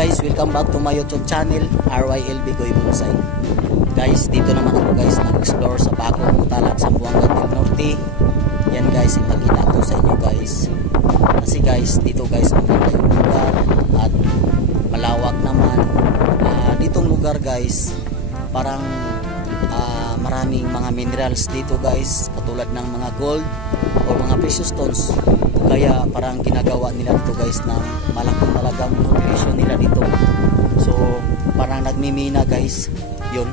guys, welcome back to my YouTube channel, RYLB Goy Bonsai. Guys, dito naman ako guys nag-explore sa Bagong Talak, Zamboanga del Norte. Yan guys, ipakita ko sa inyo guys. Kasi guys, dito guys maganda yung lugar at malawak naman. Ditong lugar guys, parang maraming mga minerals dito guys, katulad ng mga gold o mga precious stones. Kaya parang ginagawa nila dito guys ng malaki talagang operation nila dito. So parang nagmimina guys, yun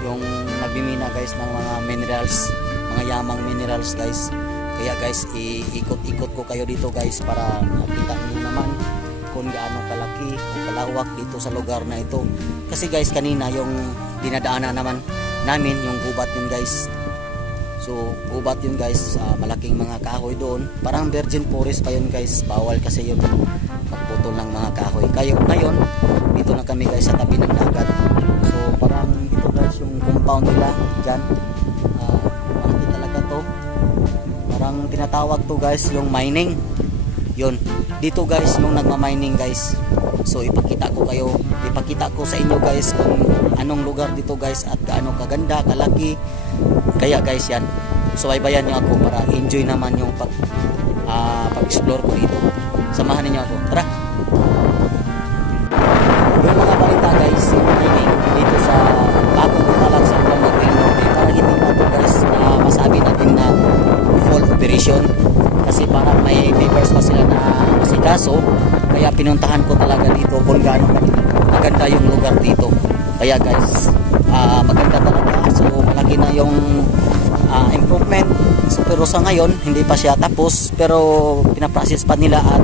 yung nagmimina guys ng mga minerals, mga yamang minerals guys. Kaya guys, iikot-ikot ko kayo dito guys para makita niyo naman kung gaano kalaki o kalawak dito sa lugar na ito. Kasi guys, kanina yung dinadaanan naman namin yung gubat yun guys. So gubat yun guys, malaking mga kahoy doon, parang virgin forest pa yun guys, bawal kasi yun pagputol ng mga kahoy. Kaya ngayon dito na kami guys sa tabi ng dagat. So parang dito guys yung compound nila dyan, malaki talaga to, parang tinatawag to guys yung mining. Yun dito guys yung nagma-mining guys. So ipakita ko sa inyo guys kung anong lugar dito guys at gaano kaganda, kalaki. Kaya guys yan, so baybayan nyo ako para enjoy naman yung pag-explore ko dito. Samahan niyo ako, tara. Yung mga balita guys, yung mining dito sa Bagong Talak, Zamboanga del Norte, parang hindi pa ito guys na masabi natin na full operation. Kasi parang may papers pa sila na masikaso. Kaya pinuntahan ko talaga dito kung gaano maganda yung lugar dito. Kaya guys, maganda talaga. So malaki na yung improvement. So, pero sa ngayon hindi pa siya tapos, pero pinaprocess pa nila at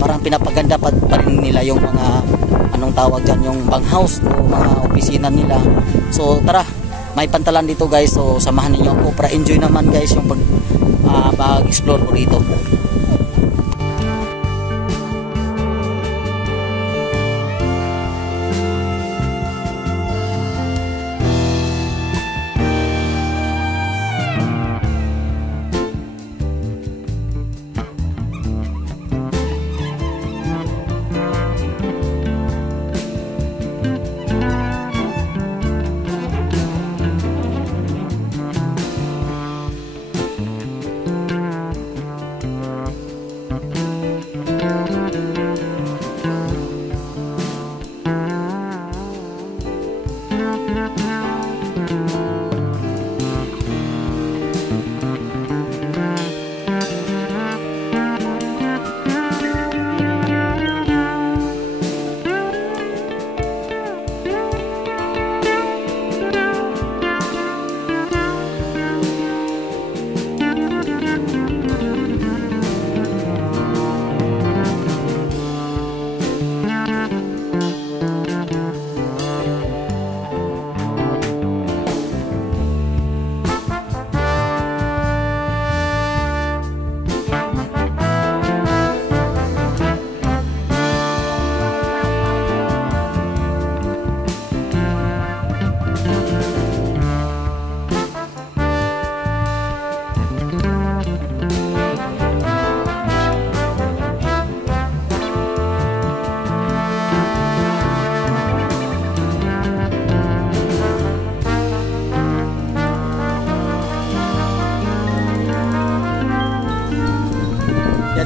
parang pinapaganda pa rin nila yung mga anong tawag dyan, yung banghouse o mga opisina nila. So tara, may pantalan dito guys. So samahan niyo ako para enjoy naman guys yung pag-explore ko dito.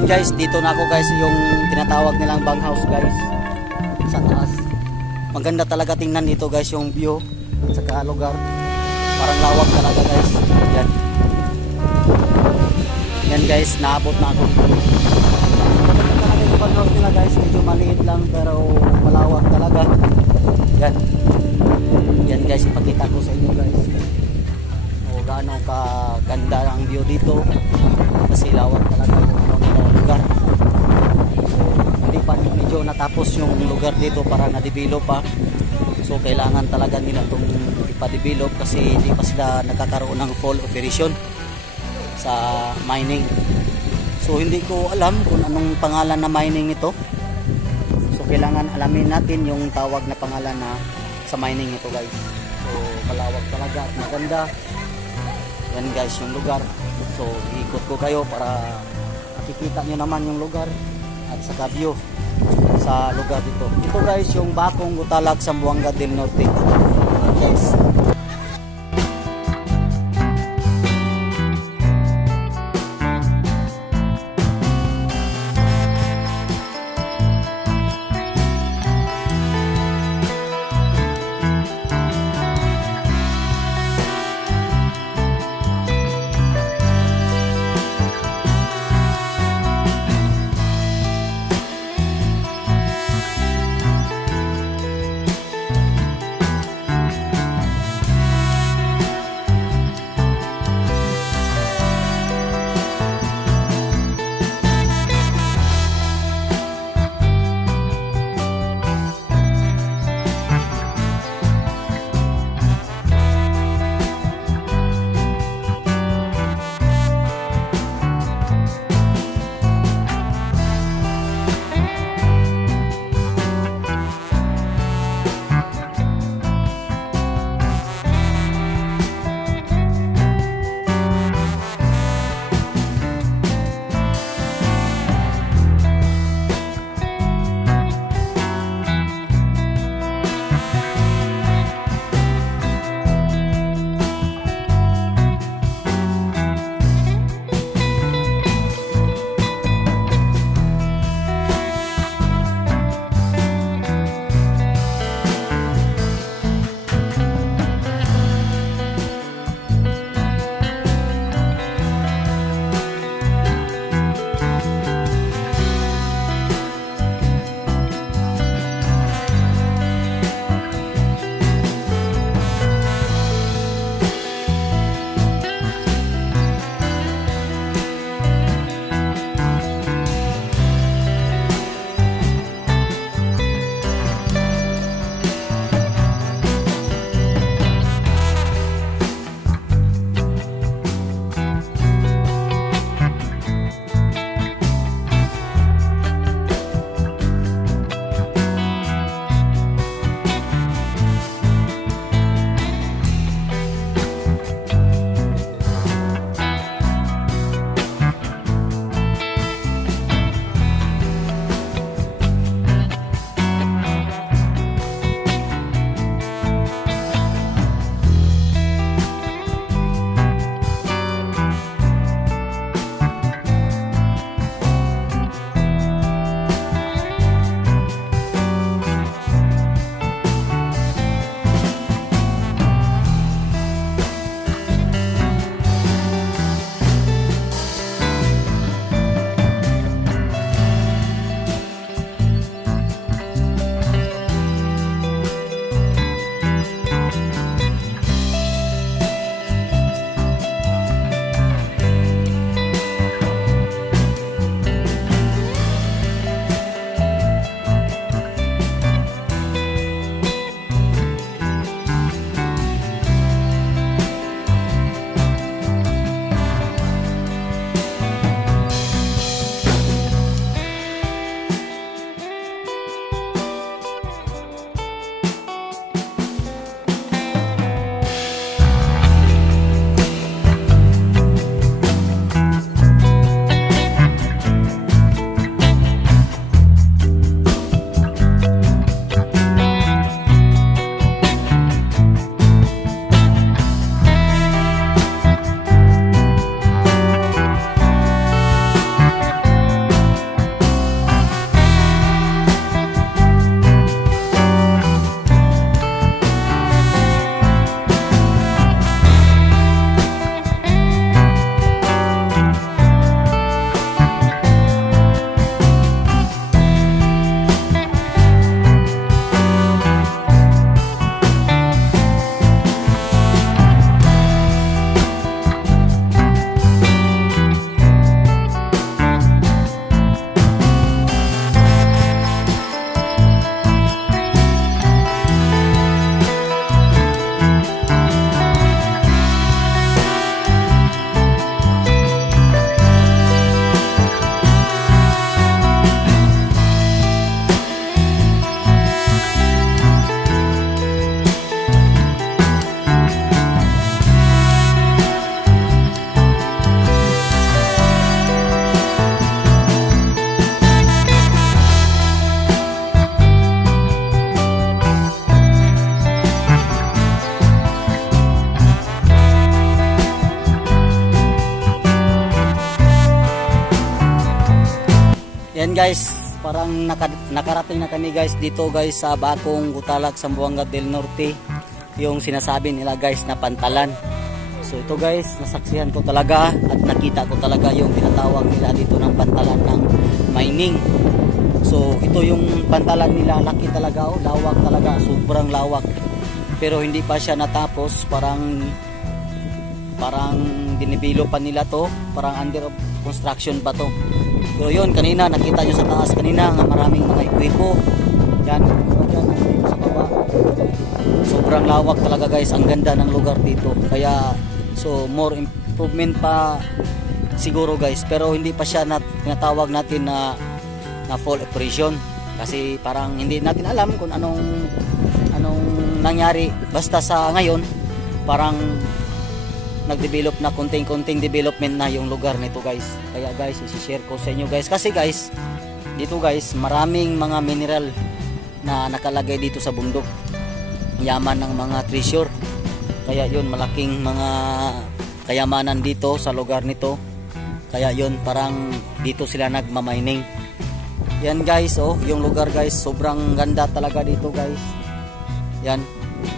Guys, dito na ako guys, yung tinatawag nilang banghouse guys, sa taas. Maganda talaga tingnan dito guys yung view at saka lugar, parang lawak talaga guys. Yan guys, naabot na ako dito. Maganda talaga yung banghouse nila guys, medyo maliit lang pero malawak talaga. Yan guys, ipakita ko sa inyo guys o gaano ka ganda ang view dito, kasi lawak talaga yung lugar. So hindi pa medyo natapos yung lugar dito, para na-develop pa. So kailangan talaga nila itong ipa-develop kasi hindi pa sila nagkakaroon ng full operation sa mining. So hindi ko alam kung anong pangalan na mining ito. So kailangan alamin natin yung tawag na pangalan na sa mining ito guys. So malawak talaga at maganda. Yan guys yung lugar. So ikot ko kayo para makikita nyo naman yung lugar at saka view. sa lugar dito. Ito guys yung Bakong Gutalak, Zamboanga del Norte. Yan guys. Yan guys, parang nakarating na kami guys dito guys sa Bakong Gutalak, Zamboanga del Norte. Yung sinasabi nila guys na pantalan. So ito guys, nasaksihan ko talaga at nakita ko talaga yung tinatawag nila dito ng pantalan ng mining. So ito yung pantalan nila, laki talaga, oh, lawak talaga, sobrang lawak. Pero hindi pa siya natapos, parang dinibilo pa nila to, parang under of construction pa to. Pero yun, kanina nakita nyo sa taas kanina nga maraming mga equipo. Yan, sa baba. Sobrang lawak talaga guys, ang ganda ng lugar dito. Kaya so more improvement pa siguro guys, pero hindi pa siya tinatawag natin na full operation kasi parang hindi natin alam kung anong nangyari. Basta sa ngayon parang nag-develop na, konting-konting development na yung lugar nito guys. Kaya guys, i-share ko sa inyo guys, kasi guys dito guys maraming mga mineral na nakalagay dito sa bundok, yaman ng mga treasure. Kaya yun, malaking mga kayamanan dito sa lugar nito. Kaya yun, parang dito sila nagmamining. Yan guys, oh, yung lugar guys, sobrang ganda talaga dito guys. Yan,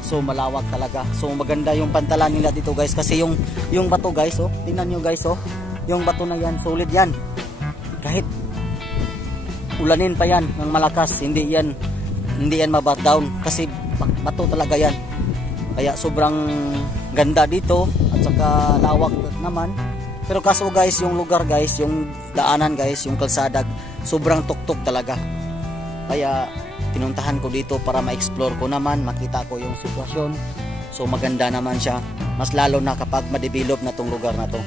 so malawak talaga. So maganda yung pantalan nila dito guys, kasi yung bato guys, oh, tingnan nyo guys, oh, yung bato na yan, solid yan. Kahit ulanin pa yan ng malakas, hindi yan mabat down kasi bato talaga yan. Kaya sobrang ganda dito at saka lawak naman. Pero kaso guys, yung lugar guys, yung daanan guys, yung kalsada, sobrang tuktok talaga. Kaya pinuntahan ko dito para ma-explore ko naman, makita ko yung sitwasyon. So maganda naman siya, mas lalo na kapag ma-develop na tong lugar na to.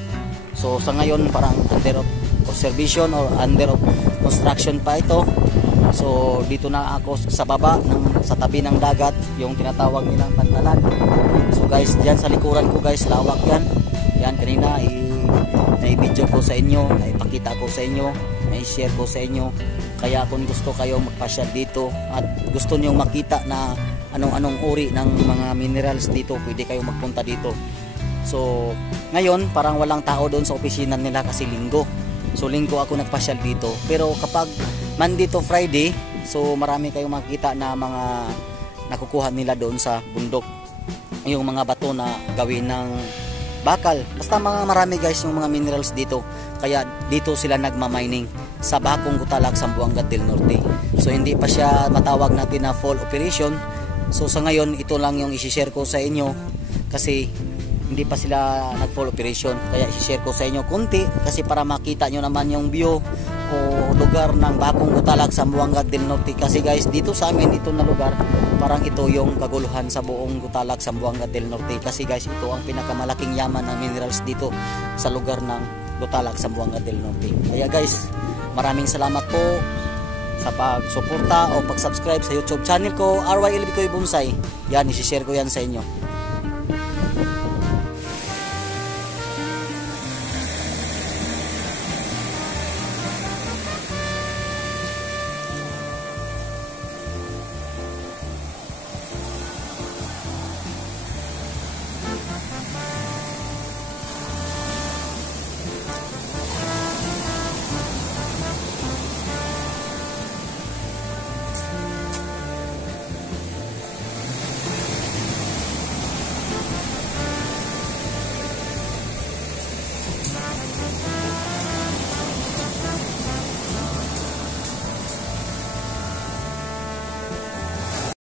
So sa ngayon parang under of observation or under of construction pa ito. So dito na ako sa baba sa tabi ng dagat, yung tinatawag nilang pantalan. So guys, diyan sa likuran ko guys, lawak yan. Yan kanina i-video ko sa inyo, ipakita ko sa inyo, i-share ko sa inyo. Kaya kung gusto kayo magpasyal dito at gusto niyo makita na anong uri ng mga minerals dito, pwede kayo magpunta dito. So ngayon parang walang tao doon sa opisina nila kasi linggo. So linggo ako nagpasyal dito. Pero kapag Monday to Friday, so marami kayong makikita na mga nakukuha nila doon sa bundok. Yung mga bato na gawin ng bakal. Basta marami guys yung mga minerals dito. Kaya dito sila nagmamining sa Bakong Gutalak, Zamboanga del Norte. So hindi pa siya matawag natin na full operation. So sa ngayon ito lang yung i-share ko sa inyo kasi hindi pa sila nag full operation. Kaya i-share ko sa inyo konti kasi para makita nyo naman yung view o lugar ng Bakong Gutalak, Zamboanga del Norte. Kasi guys, dito sa amin ito na lugar, parang ito yung kaguluhan sa buong Gutalak, Zamboanga del Norte. Kasi guys, ito ang pinakamalaking yaman ng minerals dito sa lugar ng Gutalak, Zamboanga del Norte. Kaya guys, maraming salamat po sa pagsuporta o pag-subscribe sa YouTube channel ko, RYL Bicoy Bonsai. Yan, isi-share ko yan sa inyo.